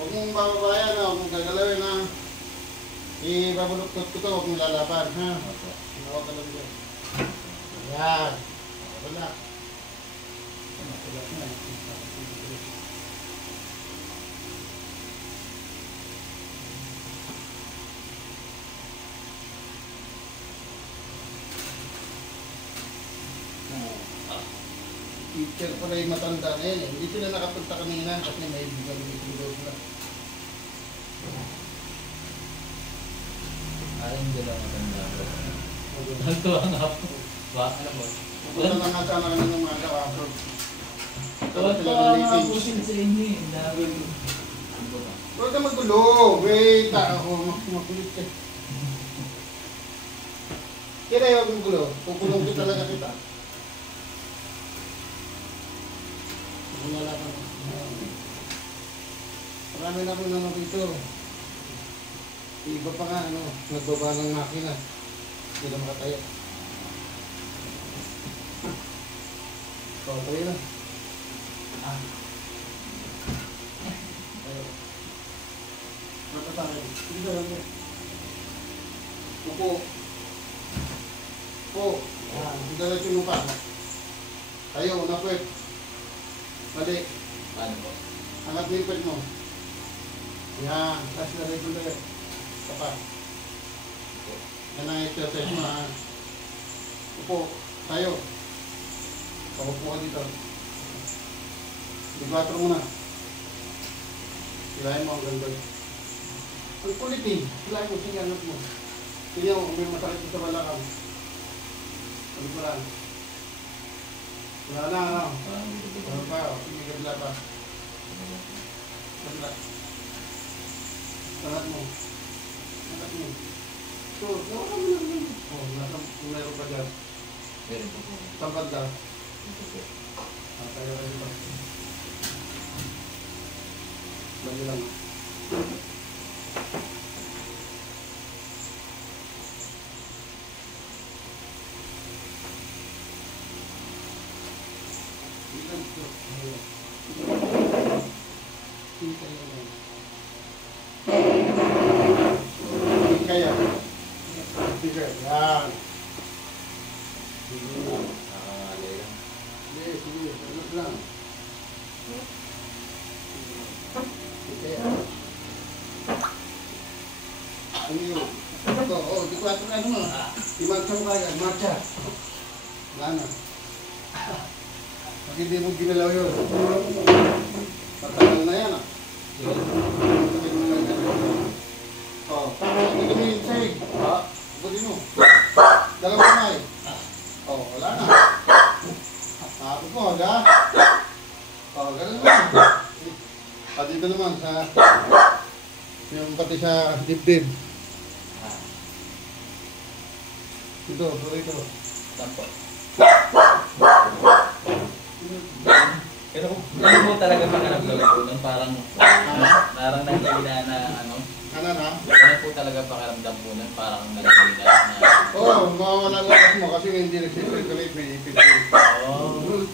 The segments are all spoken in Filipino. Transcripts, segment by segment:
Huwag mong bababayan, huwag mong gagalawin ha. Ibabulot ko ito, huwag mong lalaban ha. Huwag ka lang dyan. Ayan. Wala. Wala na. Teacher pala yung matanda na yan. Hindi sila nakapunta kanina kasi may bigang meeting daw sila. Alam ko lang matanda ko. Nagtuwa nga po. Ba? Alam mo? Pupunta lang nga sana kami ng mga kawaso. Tuwa nga po sa inyo eh. Huwag ka magulo. Wait, ako makulit ka. Kaya huwag magulo. Pukulong ko talaga kita. Marami na akong naman dito. Iba pa nga, nagbaba ng makina. Hindi na makatayo. Tayo na. Tayo. Matatayo. Hindi ka lang. Upo. Upo. Diretso mo pa. Tayo, napwet. Mali. Paano po? Angat lipad mo. Yan. Tapos na rin ulit. Kapag. Yan ang exercise mo ha. Upo. Tayo. Paupo ka dito. Di-4 mo na. Hilahin mo ang ganda. Ang kulit eh. Hilahin mo. Sige, angat mo. Tingnan mo kung may masakit sa balakang. Ano pa lang. Wala na, ano? Wala pa, o. Sige, kabila pa. Kabila. Angat mo. Angat mo. So, wala mo lang. O, nasa kung meron pa dyan. Meron po po. Tampad ka. Ito po. Tayo ka dito. Lagi lang. Kaya. Sige, yan. Sige lang. Nakakalay lang. Sige, sige. Anot lang. Sige. Ano yun? Ito, oh, di 4 ano mo. Imarcha mo kaya, marcha. Wala na. Pag hindi mo ginalaw yun. Patagal na yan ah. Oh, hindi kami yung sahig. Buti mo. Dalawang kamay. Oh, wala na. Ako po, ha? Oh, ganun naman. Dito naman sa yung pati sa dibdib. Ito, ito. Tampo. Pero ano po talaga pakaramdam po nun? Parang nangyayina na ano? Ano na? Ano po talaga pakaramdam po nun? Parang nangyayina na... Oo, mawawala lakas mo kasi hindi nag-circulate, may ipit ko. Oo.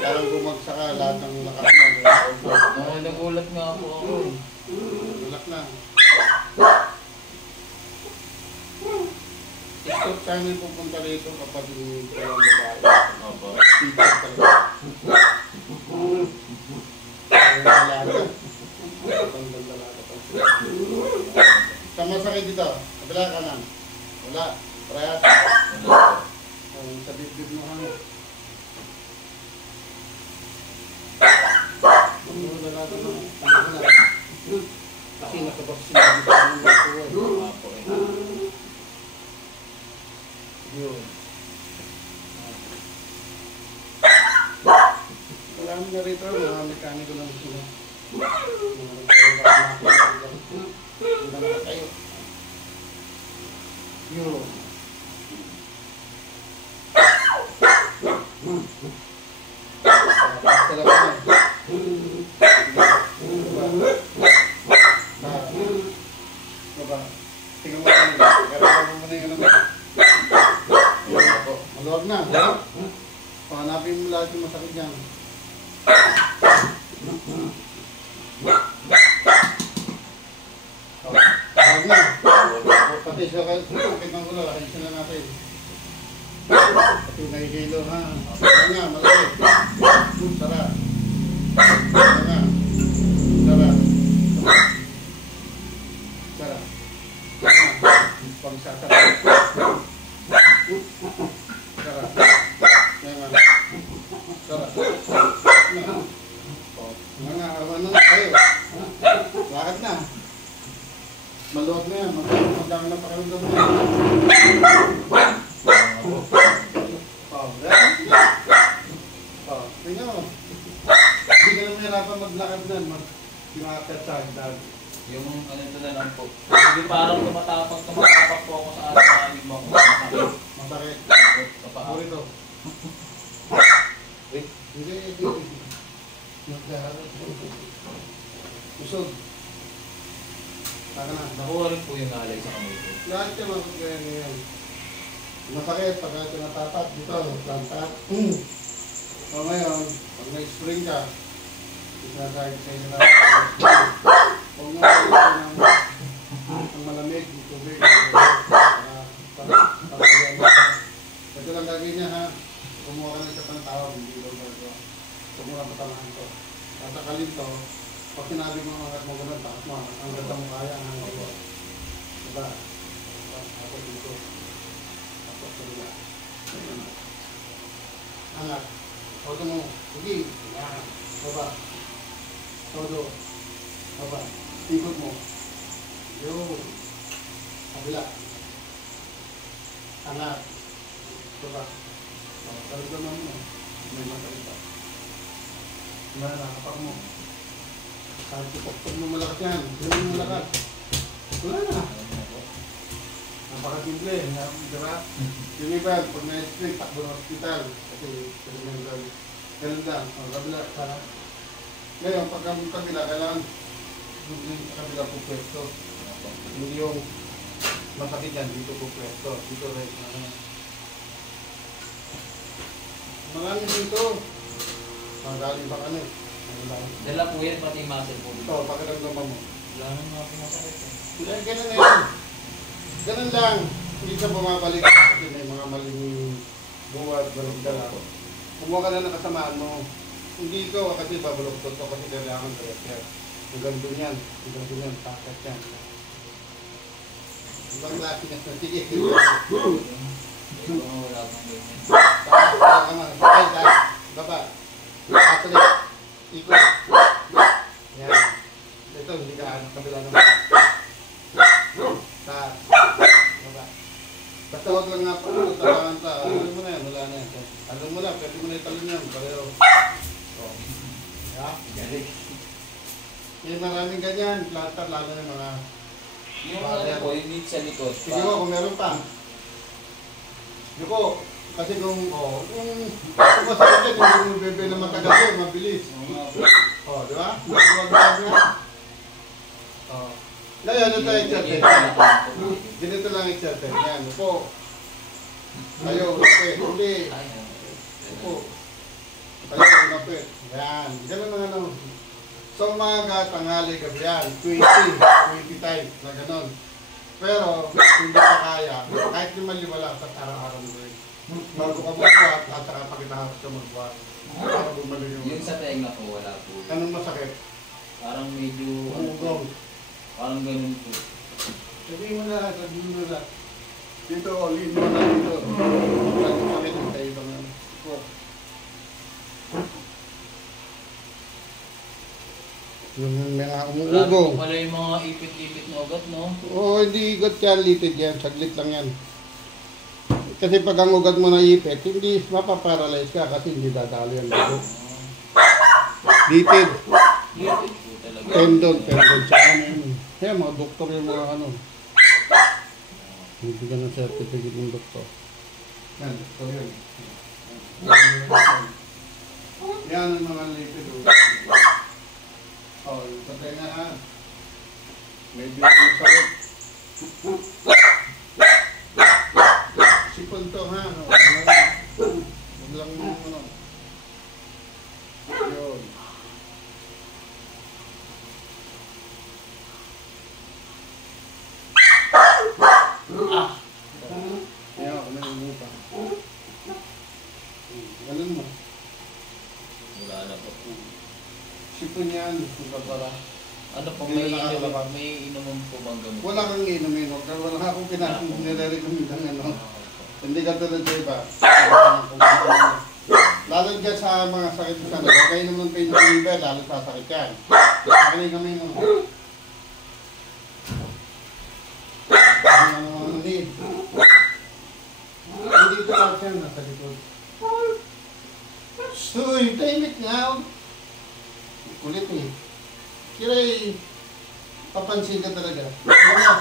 Parang bumagsak ka lahat ng lakas mo. Nagulat nga po ako. Bulak na. Stop channel pupunta rito kapag yung walang babae. Opo. Teacher talaga. Ang dalaga. Ang dalaga. Sama sakit dito. Kabila kanan. Wala. Parehas. Sa bibig mo hangin. Kasi nakabas sila dito ang mga Opo eh. yun. Wala mo na rito, mga mekaniko lang sila. Hindi na makatayo. Yun. Talaga na. Huwag na. Pati siya kayo, sakit ng ulo, ayusin na natin. Pati nakikilo ha. Sara nga, malaki. Sara. Sara nga. Sara. Sara. Sara. Pagsasara. Sara. Sara. Sara. Mga awan na kayo. Lakad na. Maluwag na yan. Magdang na pakiramdam na. Tingnan mo. Hindi ka na mahirapan maglakad na. Mag-pinakapit sa hagdan. Yung ano na lang po. Hindi parang tumatapak po ako sa ating mga masakit. Masakit. Kapag Ito. Hindi. Usog. Taka na. nakuha rin po yung alay sa kamay ko. Lahat yung mga kaya ngayon. Masakit pagka tinatapat dito. Planta. So ngayon, pag na-spring ka, isasahit sa inyo na. Huwag mo ng malamig, yung tubig. Ito lang gagawin niya ha. Kumuha ka ng isa pang tawag, hindi daw gagawa. Huwag mo lang patamahan to. Tatakalin to. Pag sinabi mo angat mo ganun, takas mo. Ang ganda mo kaya, ang hanggang ko. Diba? Ako dito. Ako sa nila. Angat. Todo mo. Sige. Yan. Baba. Todo. Baba. Ikot mo. Yun. Kabila. Angat. Baba. Talagang naman mo. May matalita. Wala na. Kapak mo. Kahit ipokpog mo malakas yan. Hindi mo malakas. Wala na. Napakasimple. Diba? Yung iba, pag na-spring, takbo ng hospital. Kasi ganun lang. Kabila. Ngayon, pag kabila, kailangan sa kabila po pwesto. Hindi yung masakit yan, dito po pwesto. Dito rin. Marami dito. Magaling pa ka na eh. Dala po yan, pati yung muscle po. Ito, pakiramdaman mo. Wala nang mga pumasakit eh. Hindi, ganun na yan. Ganun lang. Hindi siya bumabalik. Kasi may mga maling buwad, balong dala. Kumuha ka na ng kasamaan mo. Hindi ikaw kasi babulok to kasi kailangan director. Ang ganito niyan. Ang ganito niyan. Pakat yan. Ibang klase na. Sige. Hindi ko wala pang ganyan. Ay, tayo. Baba. Atuloy. Ikot. Yan. Ito, hindi ka kabila naman. Taas. Baba. Basta huwag lang nga po. Talangan ta. Alam mo na yan. Wala na yan. Alam mo lang. Pwede mo na italon yan. Pareho. Yeah. Galing. Yung maraming ganyan. Plantar. Lalo na mga... Yung ano po, yung lead sa likod. Sige ko, kung meron pa. Sige ko. Kasi kung masakit yan, kung bebe na matagal yun, mabilis. Di ba? Magbuwag-buwag na. Ngayon, ito yung exercise. Ganito lang exercise. Yan, upo. Tayo, unapit. Hindi. Upo. Tayo, unapit. Yan. Ganun na ano. So, umaga, tanghali, gabi yan. 20 times na ganun. Pero, hindi ka kaya. Kahit limang-lima sa araw-araw mo rin. Bago ka magbuhat, at saka pakitahapos ka magbuhat. Para bumalik Yung sa tenga po, wala po. Anong masakit? Parang medyo... Umugong. Parang ganun po. Sabihin mo na. Dito, liin mo na dito. Sakit yung kayo bang ano. Yung mga umugong. Wala yung mga ipit-ipit na ugat, no? Oo, hindi igot yan, litid yan. Saglit lang yan. Kasi pag ang ugat mo na ipit, hindi mapaparalyze ka kasi hindi dadalo yan. Litid. Ipit po talaga. Tendon sa ano yun. Kaya mga doktor yung mga ano. Hindi ka ng certificate ng doktor. Yan, doktor yun. Yan ang mga lipid. Yung patay na ha. Medyo yung sakit. Sipon to ha. Huwag lang ano. Yun. yan. Para. Ano po, Hindi na nakakalabas. may inuman po bang gamot? Wala kang inumin. Wala akong nire-recommend ng ano. Hindi ka tulad sa iba. Lalo dyan sa mga sakit sa ano. Huwag kayo naman pain reliever, lalo sasakit yan. Sakali kami nung... Hindi ito lang siya nasa likod. Uy, tahimik nga. Kulit eh. Kiray, papansin ka talaga. Ano na?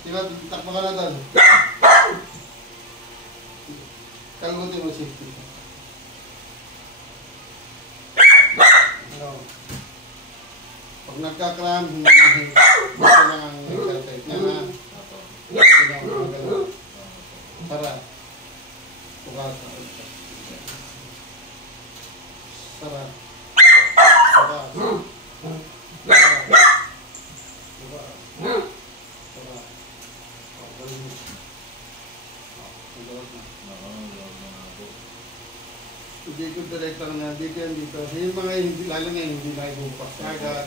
Diba, takpa ka na doon. Kalbutin mo safety. Ano? Pag nagkakram, hindi lang ang exercise niya na. Para. Tukas. Para. Tukas. Hindi ko direct lang na dito yan dito. Yung mga hindi, lalo nga hindi na ibupas agad.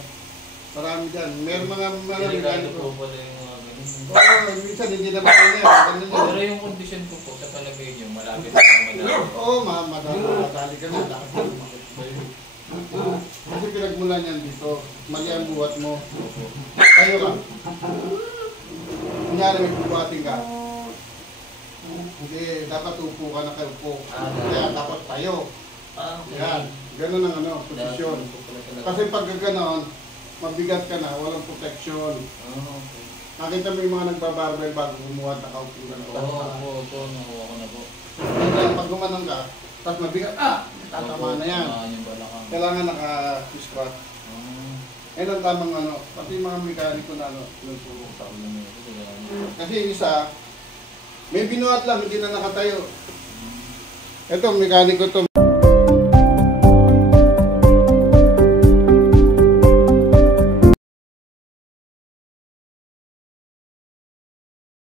Marami dyan. Meron mga Delikado po pala yung mga ganun. Oo, minsan hindi na ganyan. Pero yung kondisyon ko po sa palagay nyo, malapit na madami. Oo, madali ka na. Kasi pinagmulan yan dito. Mali ang buhat mo. Tayo ka. Kunyari may bubuhatin ka. Hindi, dapat upo ka na kayo po. Kaya dapat tayo. Okay. Yan. Ganun ang ano, posisyon. Kasi pag gano'n, mabigat ka na, walang protection. Okay. Nakita mo yung mga nagbabarbell bago gumuha, nakaupo ka na. Oo, nakuha ko na po. Kaya pag gumanong ka, tapos mabigat, tatama na yan. Yung balakang. Kailangan naka-squat. Yan ang tamang ano, pati mga mekaniko na ano, nagturo sa ulo. Kasi yung isa, may binuhat lang, hindi na nakatayo. Ito, mekaniko to.